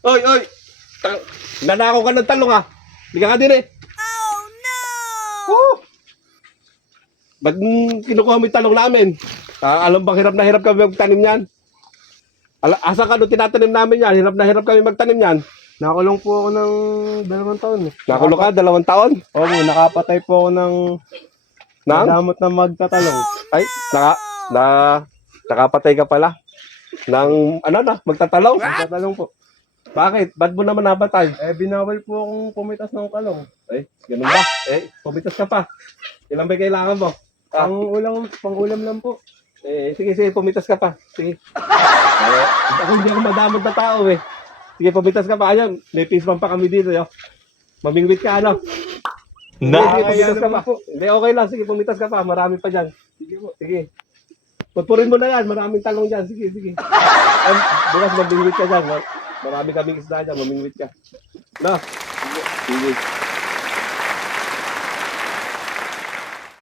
Oy, oy! Nanakaw ka ng talong ha. Hindi ka din eh. Oh no! Oh! Ba't kinukuha mo yung talong namin? Alam bang hirap kami magtanim yan? Asa ka nung tinatanim namin yan? Hirap kami magtanim yan. Nakulong po ako ng 2 taon. Nakulong ka, 2 taon? Oo, nakapatay po ako ng Nang? damot na magtatalong. Ay, nakapatay ka pala. Nang, magtatalong? Magtatalong po. Bakit? Ba't mo naman napatay? Binawal po akong pumitas ng kalong. Ay, ganun ba? Pumitas ka pa. Ilan ba kailangan mo? Pang-ulam lang po. Sige, pumitas ka pa. Sige. Ako hindi ako madamot na tao eh. Sige, pumitas ka pa. Ayan, may pispan pa kami dito. Yo. Mamingwit ka, ano? Sige, pumitas ka pa. Hindi, okay lang. Sige, pumitas ka pa. Marami pa dyan. Sige po. Sige. Pagpurin mo na yan. Maraming talong dyan. Sige. Bukas mamingwit ka dyan. Marami kaming isda dyan. Mamingwit ka. No? Sige.